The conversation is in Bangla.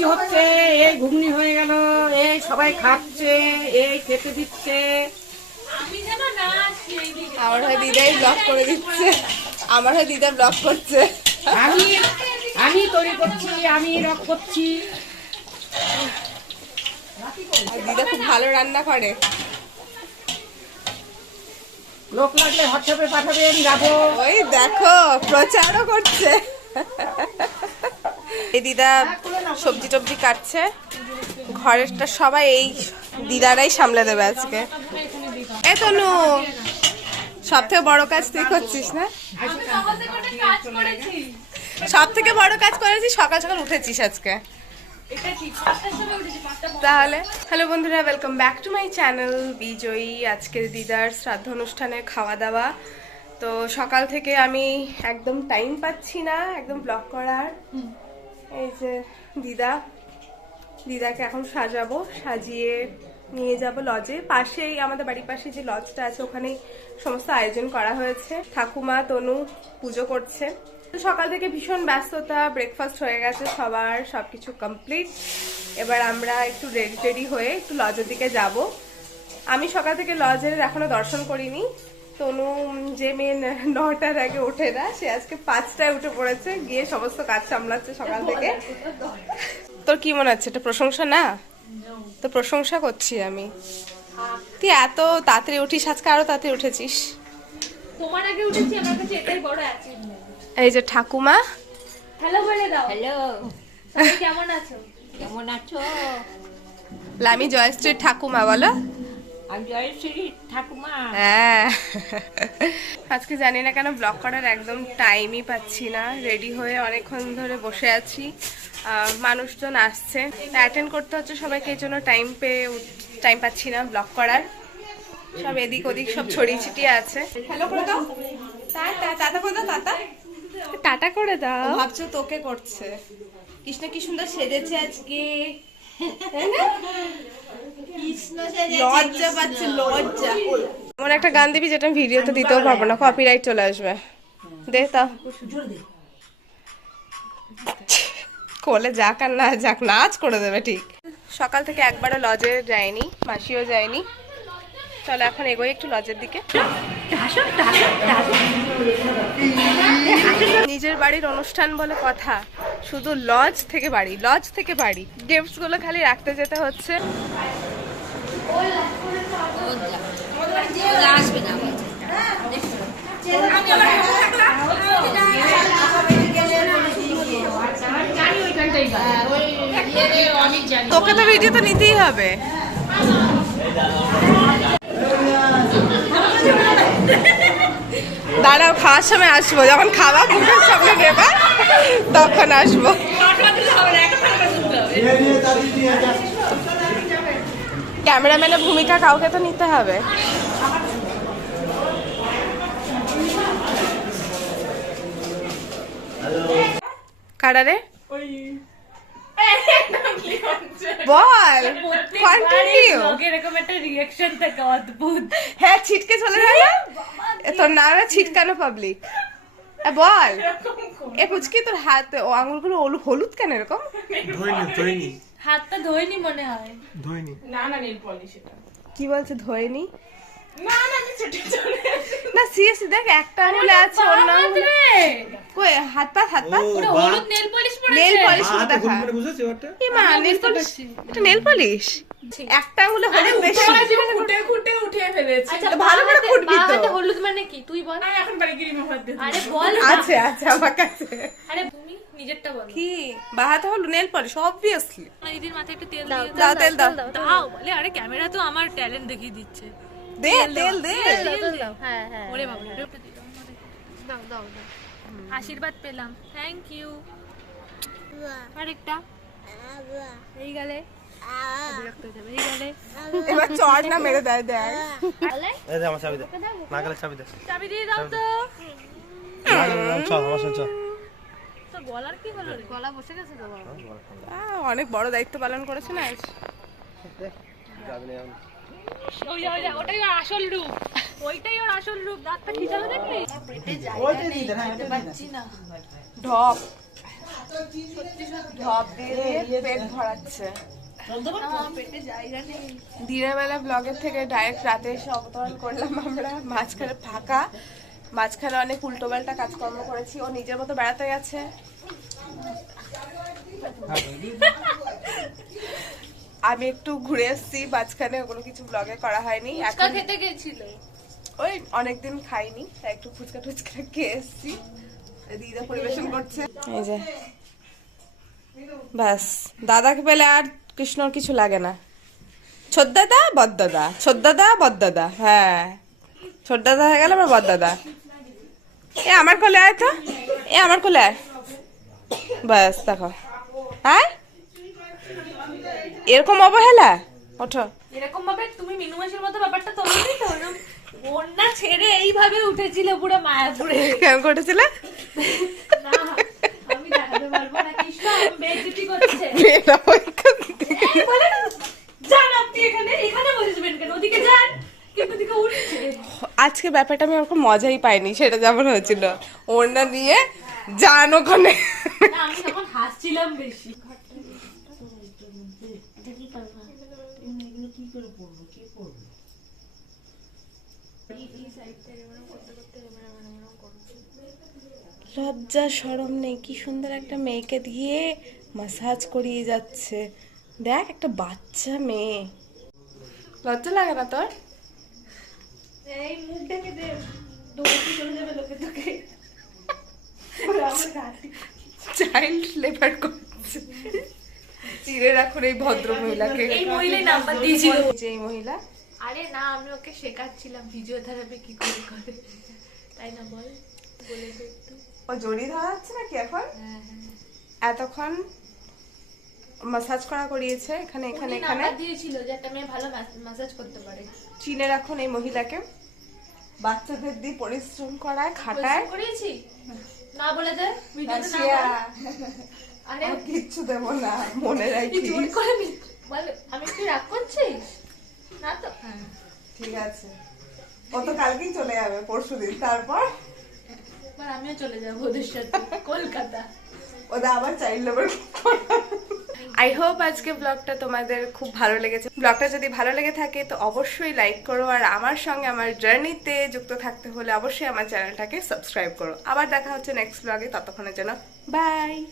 লুচি হচ্ছে এই ঘুগনি হয়ে গেল এই সবাই খাচ্ছে এই খেতে দিচ্ছে। আমার হয় দিদাই ব্লক করে দিচ্ছে আমার হয় দিদা ব্লক করছে। আমি আমি তৈরি করছি আমি রক করছি। দিদা খুব ভালো রান্না করে। লোক লাগলে হোয়াটসঅ্যাপে পাঠাবেন যাব। ওই দেখো প্রচারও করছে। এই দিদা সবজি টবজি কাটছে। ঘরেরটা সবাই এই দিদারাই সামলে দেবে আজকে। এ তনু সব থেকে বড় কাজ তুই করছিস না? সব থেকে বড় কাজ করেছিস সকাল সকাল উঠেছিস আজকে। তাহলে, হ্যালো বন্ধুরা welcome back to my channel বিজয়ী, আজকের দিদার শ্রাদ্ধ অনুষ্ঠানে খাওয়া দাওয়া। তো সকাল থেকে আমি একদম টাইম পাচ্ছি না, একদম ব্লগ করার। এই যে দিদা, দিদাকে এখন সাজাবো, সাজিয়ে নিয়ে যাব লজে পাশেই, আমাদের বাড়ির পাশে যে লজটা আছে, ওখানেই সমস্ত আয়োজন করা হয়েছে। ঠাকুমা, তনু পুজো করছে। সকাল থেকে ভীষণ ব্যস্ততা ব্রেকফাস্ট হয়ে গেছে সবার, সবকিছু কমপ্লিট এবার আমরা একটু রেডি টেডি হয়ে একটু লজের দিকে যাব। আমি সকাল থেকে লজের এখনও দর্শন করিনি। তনু যে মেয়ে নটার আগে ওঠে না সে আজকে পাঁচটায় উঠে পড়েছে গিয়ে সমস্ত কাজ সামলাচ্ছে সকাল থেকে। তোর কি মনে হচ্ছে এটা প্রশংসা না? তো প্রশংসা করছি আমি। তুই এত তাড়াতাড়ি উঠিস আজকে আরও তাড়াতাড়ি উঠেছিস। তোমার আগে উঠেছি আমার কাছে এটাই বড় অ্যাচিভমেন্ট এই যে ঠাকুমা। হ্যালো বলে দাও। হ্যালো কেমন আছো? কেমন আছো? লামি জয়শ্রীর ঠাকুমা বলো। আজকে জানি না কেন ব্লগ করার একদম টাইমই পাচ্ছি না। রেডি হয়ে অনেকক্ষণ ধরে বসে আছি। মানুষজন আসছে। অ্যাটেন্ড করতে হচ্ছে সবাইকে এই জন্য টাইম পেয়ে টাইম পাচ্ছি না ব্লগ করার। সব এদিক ওদিক সব ছড়িয়ে ছিটিয়ে আছে। হ্যালো করে দাও টাটা টাটা করে দাও টাটা টাটা করে দাও। ভাবছ তোকে করছে। কৃষ্ণ কি সুন্দর সেজেছে আজকে। তাই না? লজ্জা পাচ্ছে লজ্জা। এমন একটা গান দিবি যেটা ভিডিওতে দিতেও পারব না কপিরাইট চলে আসবে। দে তা। কোলে যাক আর না যাক নাচ করে দেবে ঠিক। সকাল থেকে একবারও লজে যায়নি মাসিও যায়নি। চলো এখন এগোই একটু লজের দিকে। নিজের বাড়ির অনুষ্ঠান বলে কথা শুধু লজ থেকে বাড়ি লজ থেকে বাড়ি। গিফটসগুলো খালি রাখতে যেতে হচ্ছে। আসবে না তোকে তো ভিডিও তো নিতেই হবে। দাঁড়াও খাওয়ার সময় আসব। যখন খাওয়া মুখের সামনে নেবা তখন আসব। ক্যামেরাম্যানের ভূমিকা কাউকে তো নিতে হবে। কারারে? বল কন্টিনিউ এরকম একটা রিয়াকশন থাকে অদ্ভুত হ্যাঁ ছিটকে চলে এ তোর নাম ছিটকানো পাবলিক বল, এ পুচকি তোর হাত ও আঙুলগুলো হলুদ কেন এরকম? ধোয়নি ধোয়নি হাতটা ধোয়নি মনে হয়। ধোয়নি? না না নেল পলিশ এটা। কি বলছে ধোয়নি? না না আমি ছুটি চলে না সিএসি দেখ একটা আঙুলে আছে অন্য আঙুলে কই হাত পা হাত পা? ও হলুদ নেল পলিশ নেল পলিশ হাতে করে ওটা কি মা নেল পলিশ। এটা নেল পলিশ? একটা আঙুলে হলুদ বেশি। খুঁটে খুঁটে উঠিয়ে ফেলেছি। আচ্ছা তো ভালো করে ফুটবি তো। হাতে হলুদ মানে কি? তুই বল। আমি এখন বাড়ি গিয়ে রিমুভ করতে আরে বল না। আছে আছে আমার কাছে। আরে তুমি নিজেরটা বল। কি? বাহাতে হলো নেল পলিশ অবভিয়াসলি দিদির মাথায় একটু তেল দিয়ে দাও তেল দাও। দাও। বলে আরে ক্যামেরা তো আমার ট্যালেন্ট দেখিয়ে দিচ্ছে। দে তেল দে। হ্যাঁ হ্যাঁ ওরে বাবা দাও দাও দাও। আশীর্বাদ পেলাম। থ্যাংক ইউ আরেকটা। এই গেলে। হয়ে যাবে। এই গেলে। এবার চড় না মেরে দেয় দেখ। আমার চাবি দে। না গেলে চাবি দে। চাবি দিয়ে দাও তো। না গেলে না, চল আমার সঙ্গে চল। তো গলার কি হলো রে? গলা বসে গেছে তো বাবা। আহ, অনেক বড় দায়িত্ব পালন করেছে না? আজ ওই ওটাই ওর আসল রূপ। ওইটাই ওর আসল রূপ। দাঁতটা খিচালো দেখলি? ঢপ। ঢপ দিয়ে দিয়ে পেট ভরাচ্ছে। দিনের বেলা ব্লগের থেকে ডাইরেক্ট রাতে এসে অবতরণ করলাম আমরা। মাঝখানে ফাঁকা। মাঝখানে অনেক উল্টো পাল্টা কাজকর্ম করেছি। ও নিজের মতো বেড়াতে গেছে। আমি একটু ঘুরে এসেছি মাঝখানে ওগুলো কিছু ব্লগে করা হয়নি। এখন খেতে গেছিল? ওই অনেকদিন খাইনি তাই একটু ফুচকা টুচকা খেয়ে এসেছি। দিদা পরিবেশন করছে। এই যে। ব্যাস দাদাকে পেলে আর কৃষ্ণর কিছু লাগে না। ছোদ্দাদা বদ্দাদা। ছোদ্দাদা বদ্দাদা। হ্যাঁ। ছোটদাদা হয়ে গেল আমার বদ্দাদা। এ আমার কোলে আয় তো। এ আমার কোলে আয়। ব্যাস দেখো। আয়। এরকম অবহেলা? ওঠো। এরকম ভাবে তুমি মিনু মাসির মতো ব্যাপারটা তো? বন্যা ছেড়ে এইভাবে উঠেছিল পুরো মায়াপুরে। কেমন করেছিলে না আমি দেখাতে পারব না কৃষ্ণ বেজ্জতি করছে। বেরাও এখান থেকে। বলে না, যান আপনি এখানে এখানে বসেছিলেন কেন? ওদিকে যান আজকে ব্যাপারটা আমি ওরকম মজাই পাইনি সেটা যেমন হয়েছিল। ওড়না নিয়ে যান ওখানে। আমি তখন হাসছিলাম বেশি। লজ্জা সরম নেই কি সুন্দর একটা মেয়েকে দিয়ে মাসাজ করিয়ে যাচ্ছে। দেখ একটা বাচ্চা মেয়ে। লজ্জা লাগে না তোর? এই মুখ ঢেকে দে দৌড়তে চলে যাবে লোকে তোকে। চাইল্ড লেবার করছে। চিড়ে রাখুন এই ভদ্র মহিলাকে। এই মহিলাই নাম্বার দিয়েছিল। যে এই মহিলা। আরে না আমি ওকে শেখাচ্ছিলাম ফিজিওথেরাপি কি করে করে। তাই না বল? বলে একটু। ও জড়ি ধরা যাচ্ছে নাকি এখন? হ্যাঁ হ্যাঁ। এতক্ষণ মাসাজ করা করিয়েছে এখানে এখানে এখানে। দিয়েছিল যে একটা মেয়ে ভালো মাসাজ করতে পারে। চিনে রাখুন এই মহিলাকে। বাচ্চাদের দিয়ে পরিশ্রম করায় খাটায়। করিয়েছি? না বলে দে ভিডিওতে না আরে কিচ্ছু দেবো না মনে রাখি জোর করে নি- আমি কি রাগ করছিস না তো। হ্যাঁ ঠিক আছে। ও তো কালকেই চলে যাবে পরশু দিন। তারপর? আমিও চলে যাব ওদের সাথে কলকাতা। ওদের আবার চাইল্ড লেবার আই হোপ আজকে ব্লগটা তোমাদের খুব ভালো লেগেছে। ব্লগটা যদি ভালো লেগে থাকে তো অবশ্যই লাইক করো। আর আমার সঙ্গে আমার জার্নিতে যুক্ত থাকতে হলে অবশ্যই আমার চ্যানেলটাকে সাবস্ক্রাইব করো। আবার দেখা হচ্ছে নেক্সট ব্লগে ততক্ষণের জন্য বাই